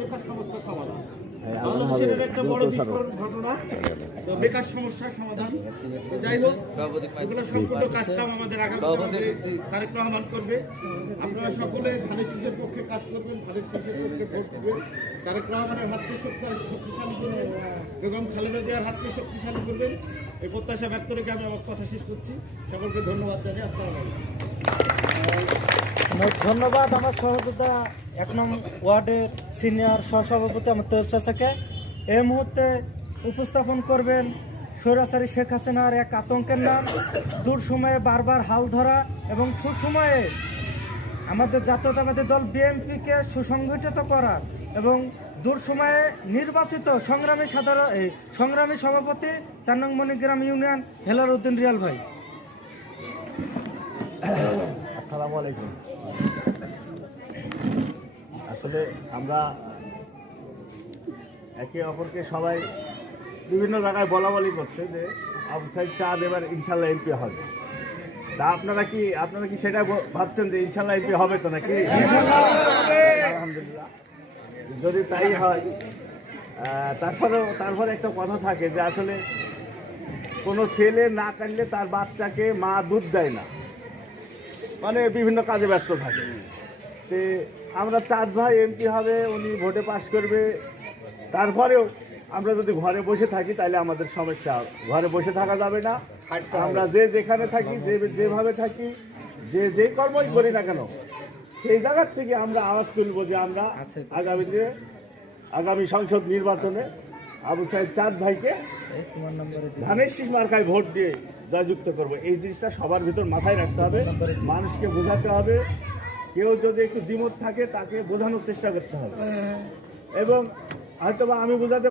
বেকার সমস্যার সমাধান। বাংলাদেশের একটা বড় বিস্ফোরক ঘটনা, তো বেকার সমস্যার সমাধান। তো যাই হোক, এগুলো সম্পূর্ণ কাজকাম আমাদের আগামী তারেক রহমান করবে। আপনারা সকলে ধানের শীষের পক্ষে কাজ করবেন, ধানের শীষের পক্ষে ভোট দেবেন। তারেক রহমানের হাতকে শক্তিশালী করবেন, বেগম খালেদা জিয়ার হাতকে শক্তিশালী করবেন। এই প্রত্যাশা ব্যক্ত রেখে আমি আমার কথা শেষ করছি। সকলকে ধন্যবাদ জানিয়ে আসসালামু আলাইকুম। ধন্যবাদ আমার সহযোগিতা 1 নং ওয়ার্ডের সিনিয়র সহসভাপতি আমার তৈয়ব চাচাকে। এই মুহূর্তে উপস্থাপন করবেন স্বৈরাচারী শেখ হাসিনার এক আতঙ্কের নাম, দূর সময়ে বারবার হাল ধরা এবং সুসময়ে আমাদের জাতীয়তাবাদী দল বিএনপিকে সুসংগঠিত করা এবং দূর সময়ে নির্বাচিত সংগ্রামী সভাপতি 4 নং মণিগ্রাম ইউনিয়ন হেলাল উদ্দিন রিয়াল ভাই। আসসালামু আলাইকুম। আসলে আমরা একে অপরকে সবাই বিভিন্ন জায়গায় বলা করছে যে আবু সাইদ চাঁদ এবার ইনশাল্লাহ এমপি হবে। তা আপনারা কি সেটা ভাবছেন যে ইনশাল্লাহ এমপি হবে তো নাকি? আলহামদুলিল্লাহ, যদি তাই হয়। তারপরে একটা কথা থাকে যে আসলে কোনো ছেলে না কাটলে তার বাচ্চাকে মা দুধ দেয় না, মানে বিভিন্ন কাজে ব্যস্ত থাকে। তো আমরা 4 ভাই এমপি হবে, উনি ভোটে পাশ করবে। তারপরেও আমরা যদি ঘরে বসে থাকি তাহলে আমাদের সমস্যা। ঘরে বসে থাকা যাবে না। আমরা যেখানে থাকি, যেভাবে থাকি, যে কর্মই করি না কেন, সেই জায়গার থেকে আমরা আওয়াজ তুলবো যে আমরা আগামী সংসদ নির্বাচনে আবু সাইদ চাঁদ ভাইকে ধানের শীষ মার্কায় ভোট দিয়ে জয়যুক্ত করবো। এই জিনিসটা সবার ভিতর মাথায় রাখতে হবে, মানুষকে বোঝাতে হবে। কেউ যদি একটু দ্বিমত থাকে তাকে বোঝানোর চেষ্টা করতে হবে, এবং হয়তোবা আমি বোঝাতে